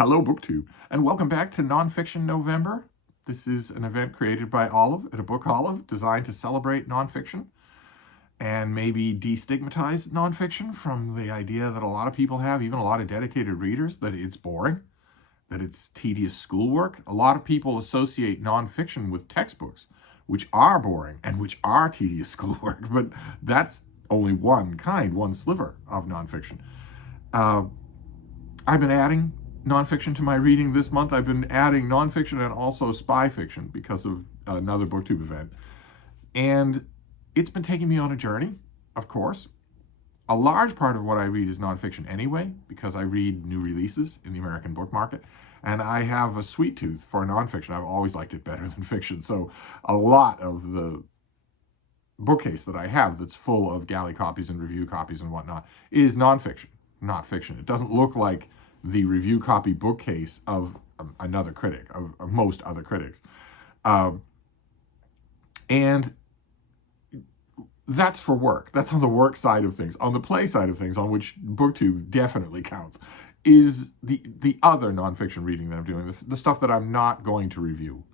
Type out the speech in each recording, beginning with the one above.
Hello, BookTube, and welcome back to Nonfiction November. This is an event created by Olive at a Book Olive designed to celebrate nonfiction and maybe destigmatize nonfiction from the idea that a lot of people have, even a lot of dedicated readers, that it's boring, that it's tedious schoolwork. A lot of people associate nonfiction with textbooks, which are boring and which are tedious schoolwork, but that's only one sliver of nonfiction. I've been adding nonfiction to my reading this month. I've been adding nonfiction and also spy fiction because of another BookTube event. And it's been taking me on a journey, of course. A large part of what I read is nonfiction anyway, because I read new releases in the American book market. And I have a sweet tooth for nonfiction. I've always liked it better than fiction. So a lot of the bookcase that I have that's full of galley copies and review copies and whatnot is nonfiction, not fiction. It doesn't look like the review copy bookcase of another critic, of most other critics. And that's for work. That's on the work side of things. On the play side of things, on which BookTube definitely counts, is the other nonfiction reading that I'm doing, the stuff that I'm not going to review.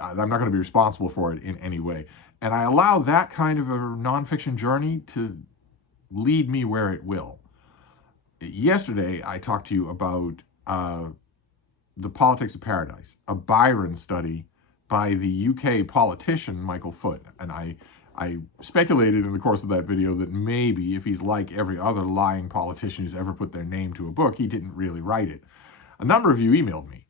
I'm not going to be responsible for it in any way. And I allow that kind of a nonfiction journey to lead me where it will. Yesterday, I talked to you about The Politics of Paradise, a Byron study by the UK politician Michael Foot. And I speculated in the course of that video that maybe if he's like every other lying politician who's ever put their name to a book, he didn't really write it. A number of you emailed me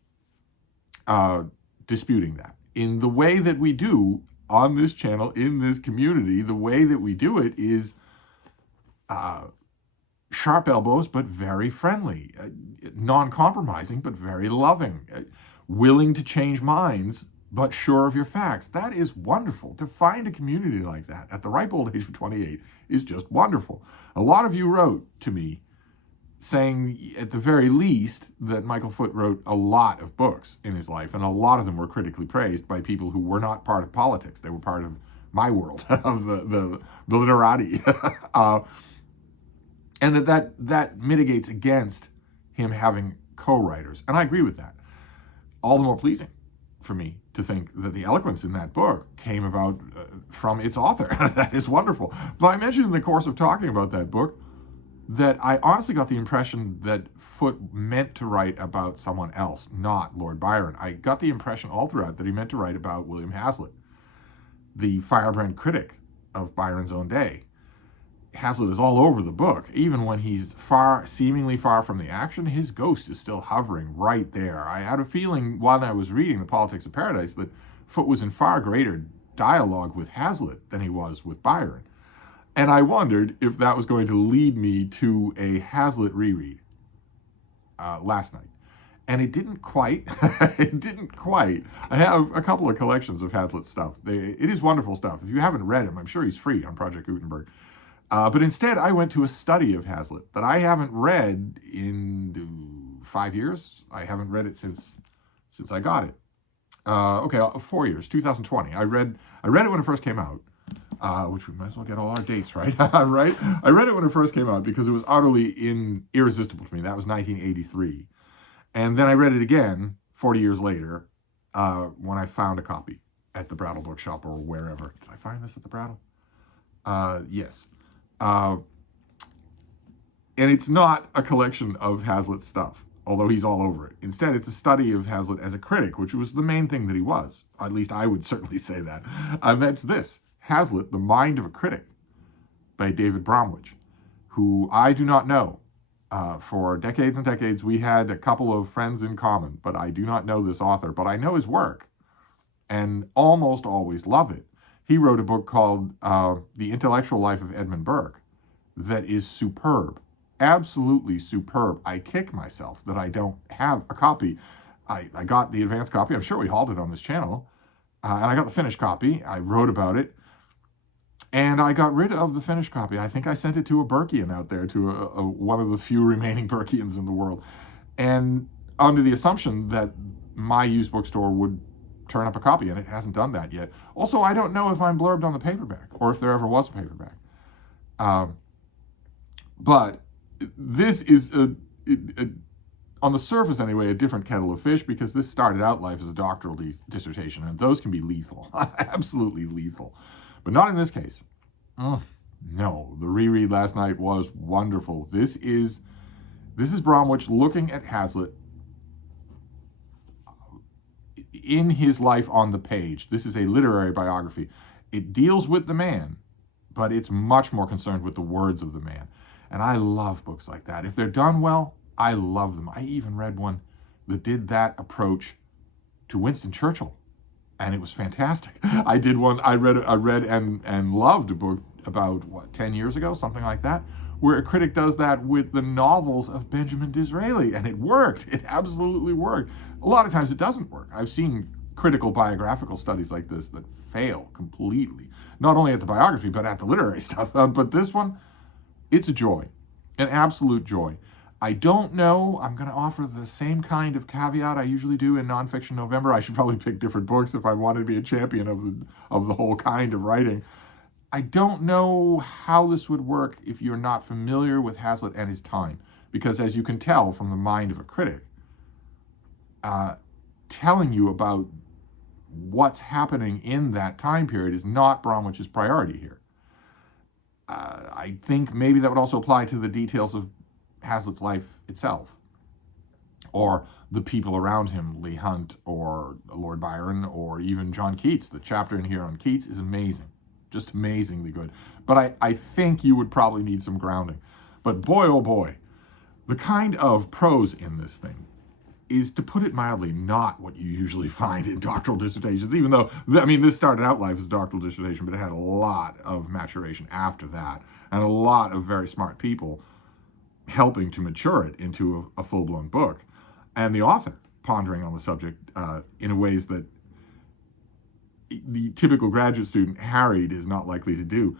disputing that. In the way that we do on this channel, in this community, the way that we do it is sharp elbows, but very friendly, non-compromising, but very loving, willing to change minds, but sure of your facts. That is wonderful. To find a community like that at the ripe old age of 28 is just wonderful. A lot of you wrote to me saying, at the very least, that Michael Foot wrote a lot of books in his life, and a lot of them were critically praised by people who were not part of politics. They were part of my world, of the literati. And that mitigates against him having co-writers. And I agree with that. All the more pleasing for me to think that the eloquence in that book came about from its author. That is wonderful. But I mentioned in the course of talking about that book that I honestly got the impression that Foot meant to write about someone else, not Lord Byron. I got the impression all throughout that he meant to write about William Hazlitt, the firebrand critic of Byron's own day. Hazlitt is all over the book. Even when he's seemingly far from the action, his ghost is still hovering right there. I had a feeling while I was reading The Politics of Paradise that Foot was in far greater dialogue with Hazlitt than he was with Byron. And I wondered if that was going to lead me to a Hazlitt reread last night. And it didn't quite. It didn't quite. I have a couple of collections of Hazlitt stuff. It is wonderful stuff. If you haven't read him, I'm sure he's free on Project Gutenberg. But instead, I went to a study of Hazlitt that I haven't read in 5 years. I haven't read it since I got it. 4 years, 2020. I read it when it first came out, which we might as well get all our dates right. Right? I read it when it first came out because it was utterly irresistible to me. That was 1983. And then I read it again 40 years later when I found a copy at the Brattle Bookshop or wherever. Did I find this at the Brattle? Yes. And it's not a collection of Hazlitt's stuff, although he's all over it. Instead, it's a study of Hazlitt as a critic, which was the main thing that he was. At least I would certainly say that. And that's this, Hazlitt, The Mind of a Critic, by David Bromwich, who I do not know. For decades and decades, we had a couple of friends in common, but I do not know this author, but I know his work and almost always love it. He wrote a book called The Intellectual Life of Edmund Burke that is superb, absolutely superb. I kick myself that I don't have a copy. I got the advanced copy. I'm sure we hauled it on this channel. And I got the finished copy. I wrote about it. And I got rid of the finished copy. I think I sent it to a Burkean out there, to one of the few remaining Burkeans in the world. And under the assumption that my used bookstore would turn up a copy, and it hasn't done that yet. Also, I don't know if I'm blurbed on the paperback, or if there ever was a paperback. But this is a on the surface anyway, a different kettle of fish, because this started out life as a doctoral dissertation, and those can be lethal, absolutely lethal, but not in this case. No, the reread last night was wonderful. This is Bromwich looking at Hazlitt in his life on the page. This is a literary biography. It deals with the man, but it's much more concerned with the words of the man. And I love books like that. If they're done well, I love them. I even read one that did that approach to Winston Churchill, and it was fantastic. I read and loved a book about, 10 years ago, something like that, where a critic does that with the novels of Benjamin Disraeli, and it worked. It absolutely worked. A lot of times it doesn't work. I've seen critical biographical studies like this that fail completely, not only at the biography, but at the literary stuff. But this one, it's a joy, an absolute joy. I don't know, I'm going to offer the same kind of caveat I usually do in Nonfiction November. I should probably pick different books if I wanted to be a champion of the whole kind of writing. I don't know how this would work if you're not familiar with Hazlitt and his time, because as you can tell from the mind of a critic, telling you about what's happening in that time period is not Bromwich's priority here. I think maybe that would also apply to the details of Hazlitt's life itself, or the people around him, Leigh Hunt or Lord Byron, or even John Keats. The chapter in here on Keats is amazing, just amazingly good. But I think you would probably need some grounding. But boy, oh boy, the kind of prose in this thing is, to put it mildly, not what you usually find in doctoral dissertations, even though, I mean, this started out life as a doctoral dissertation, but it had a lot of maturation after that, and a lot of very smart people helping to mature it into a full-blown book, and the author pondering on the subject in ways that the typical graduate student, harried, is not likely to do.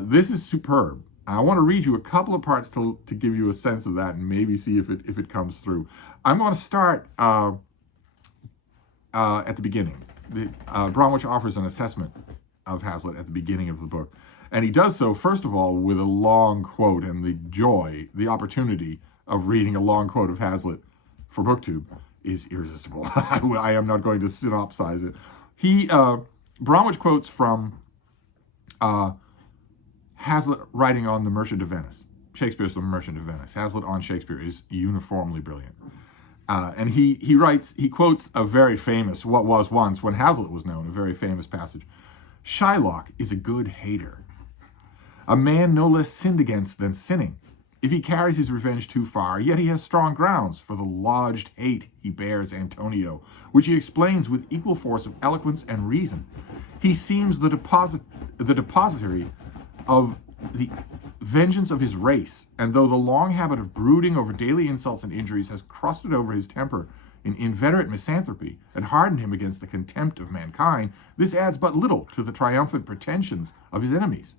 This is superb. I want to read you a couple of parts to give you a sense of that, and maybe see if it comes through. I'm going to start at the beginning. Bromwich offers an assessment of Hazlitt at the beginning of the book. And he does so, first of all, with a long quote, and the joy, the opportunity of reading a long quote of Hazlitt for BookTube is irresistible. I am not going to synopsize it. Bromwich quotes from Hazlitt writing on The Merchant of Venice. Shakespeare's The Merchant of Venice. Hazlitt on Shakespeare is uniformly brilliant. And he quotes a very famous, what was once, when Hazlitt was known, a very famous passage. Shylock is a good hater, a man no less sinned against than sinning. If he carries his revenge too far, yet he has strong grounds for the lodged hate he bears Antonio, which he explains with equal force of eloquence and reason. He seems the depositary of the vengeance of his race, and though the long habit of brooding over daily insults and injuries has crusted over his temper in inveterate misanthropy and hardened him against the contempt of mankind, this adds but little to the triumphant pretensions of his enemies.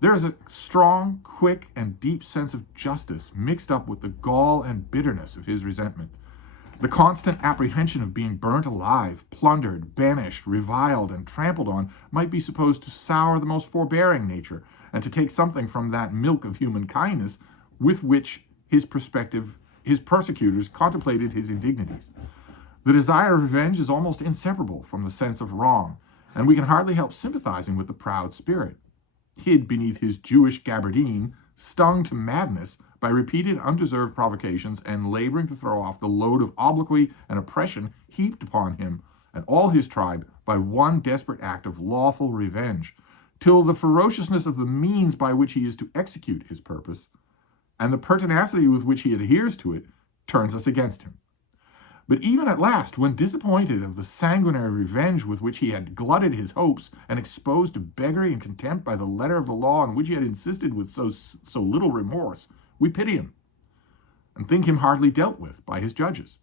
There is a strong, quick, and deep sense of justice mixed up with the gall and bitterness of his resentment. The constant apprehension of being burnt alive, plundered, banished, reviled, and trampled on might be supposed to sour the most forbearing nature, and to take something from that milk of human kindness with which his persecutors contemplated his indignities. The desire of revenge is almost inseparable from the sense of wrong, and we can hardly help sympathizing with the proud spirit. Hid beneath his Jewish gabardine, stung to madness by repeated undeserved provocations, and laboring to throw off the load of obloquy and oppression heaped upon him and all his tribe by one desperate act of lawful revenge, till the ferociousness of the means by which he is to execute his purpose, and the pertinacity with which he adheres to it, turns us against him. But even at last, when disappointed of the sanguinary revenge with which he had glutted his hopes, and exposed to beggary and contempt by the letter of the law on which he had insisted with so little remorse, we pity him, and think him hardly dealt with by his judges.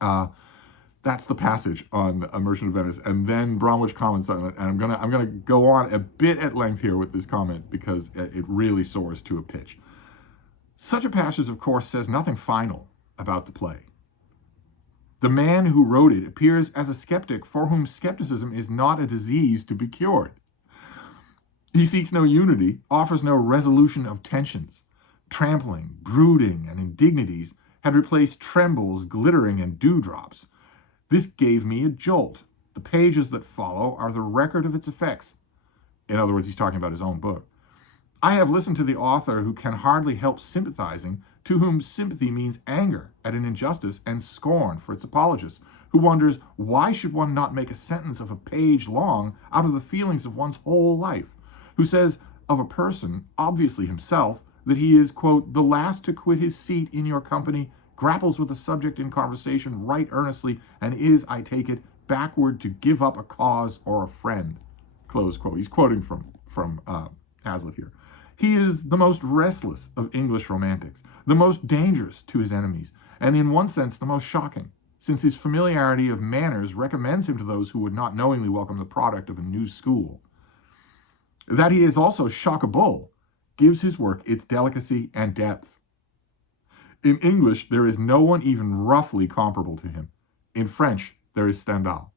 That's the passage on A Merchant of Venice, and then Bromwich comments on it, and I'm gonna go on a bit at length here with this comment, because it really soars to a pitch. Such a passage, of course, says nothing final about the play. The man who wrote it appears as a skeptic for whom skepticism is not a disease to be cured. He seeks no unity, offers no resolution of tensions, trampling, brooding, and indignities had replaced trembles, glittering, and dewdrops. This gave me a jolt. The pages that follow are the record of its effects. In other words, he's talking about his own book. I have listened to the author who can hardly help sympathizing, to whom sympathy means anger at an injustice and scorn for its apologists, who wonders why should one not make a sentence of a page long out of the feelings of one's whole life, who says of a person, obviously himself, that he is, quote, the last to quit his seat in your company, grapples with the subject in conversation right earnestly, and is, I take it, backward to give up a cause or a friend, close quote. He's quoting from Hazlitt here. He is the most restless of English romantics, the most dangerous to his enemies, and in one sense the most shocking, since his familiarity of manners recommends him to those who would not knowingly welcome the product of a new school. That he is also shockable gives his work its delicacy and depth. In English, there is no one even roughly comparable to him. In French, there is Stendhal.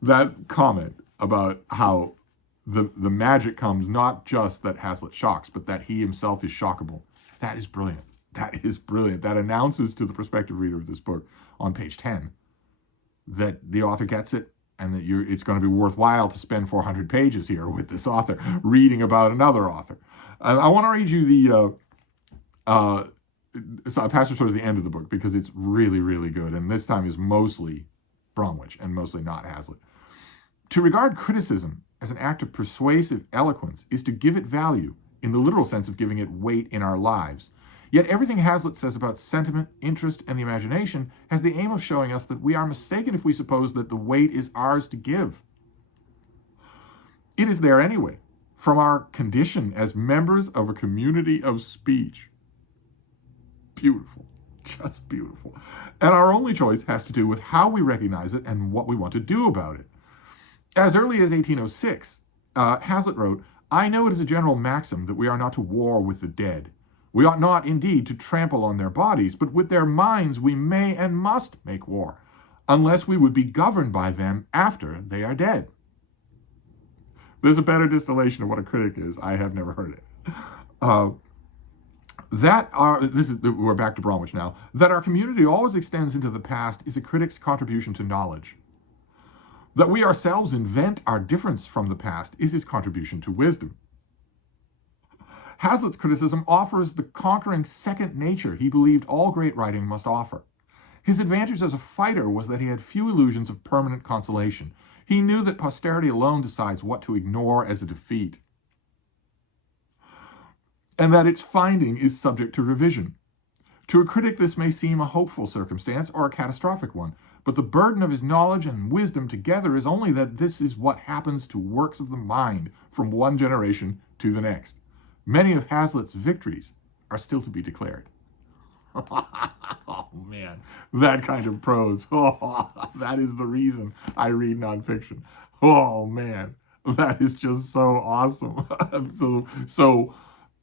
That comment about how the magic comes not just that Hazlitt shocks, but that he himself is shockable. That is brilliant. That is brilliant. That announces to the prospective reader of this book on page 10 that the author gets it and that it's going to be worthwhile to spend 400 pages here with this author reading about another author. I want to read you so I pass towards the end of the book because it's really, really good. And this time is mostly Bromwich and mostly not Hazlitt. To regard criticism as an act of persuasive eloquence is to give it value, in the literal sense of giving it weight in our lives. Yet everything Hazlitt says about sentiment, interest, and the imagination has the aim of showing us that we are mistaken if we suppose that the weight is ours to give. It is there anyway, from our condition as members of a community of speech. Beautiful, just beautiful. And our only choice has to do with how we recognize it and what we want to do about it. As early as 1806, Hazlitt wrote, I know it is a general maxim that we are not to war with the dead. We ought not, indeed, to trample on their bodies, but with their minds we may and must make war, unless we would be governed by them after they are dead. There's a better distillation of what a critic is. I have never heard it. We're back to Bromwich now. That our community always extends into the past is a critic's contribution to knowledge. That we ourselves invent our difference from the past is his contribution to wisdom. Hazlitt's criticism offers the conquering second nature he believed all great writing must offer. His advantage as a fighter was that he had few illusions of permanent consolation. He knew that posterity alone decides what to ignore as a defeat, and that its finding is subject to revision. To a critic, this may seem a hopeful circumstance or a catastrophic one, but the burden of his knowledge and wisdom together is only that this is what happens to works of the mind from one generation to the next. Many of Hazlitt's victories are still to be declared. Oh man, that kind of prose. Oh, that is the reason I read nonfiction. Oh man, that is just so awesome. So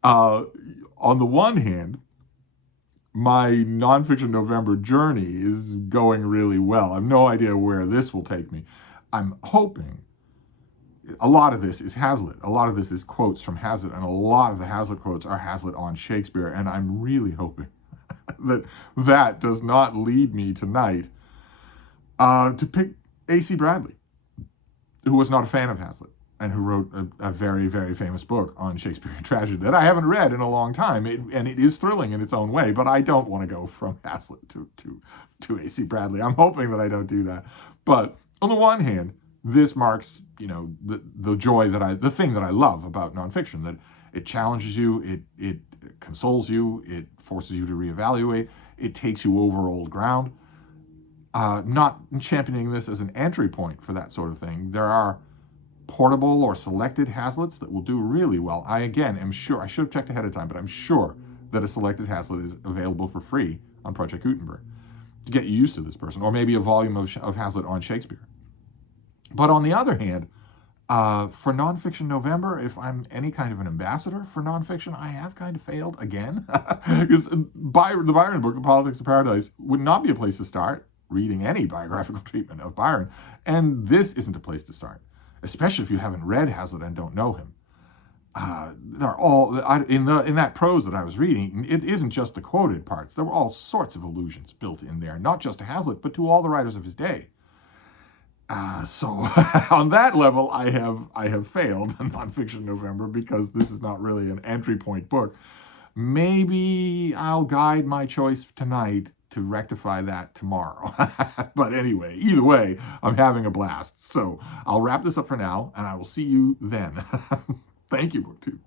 on the one hand, my nonfiction November journey is going really well. I have no idea where this will take me. I'm hoping a lot of this is Hazlitt. A lot of this is quotes from Hazlitt, and a lot of the Hazlitt quotes are Hazlitt on Shakespeare, and I'm really hoping that does not lead me tonight to pick A.C. Bradley, who was not a fan of Hazlitt, and who wrote a very, very famous book on Shakespearean tragedy that I haven't read in a long time, and it is thrilling in its own way, but I don't want to go from Hazlitt to A.C. Bradley. I'm hoping that I don't do that. But on the one hand, this marks, the joy the thing that I love about nonfiction, that it challenges you, it consoles you, it forces you to reevaluate, it takes you over old ground. Not championing this as an entry point for that sort of thing. There are portable or selected Hazlitts that will do really well. I, again, am sure, I should have checked ahead of time, but I'm sure that a selected Hazlitt is available for free on Project Gutenberg to get you used to this person, or maybe a volume of Hazlitt on Shakespeare. But on the other hand, for Nonfiction November, if I'm any kind of an ambassador for nonfiction, I have kind of failed again. Because the Byron book, The Politics of Paradise, would not be a place to start reading any biographical treatment of Byron. And this isn't a place to start, especially if you haven't read Hazlitt and don't know him. they're all in that prose that I was reading. It isn't just the quoted parts. There were all sorts of allusions built in there, not just to Hazlitt, but to all the writers of his day. So on that level, I have failed in Nonfiction November, because this is not really an entry point book. Maybe I'll guide my choice tonight to rectify that tomorrow. But anyway, either way, I'm having a blast. So I'll wrap this up for now, and I will see you then. Thank you, BookTube.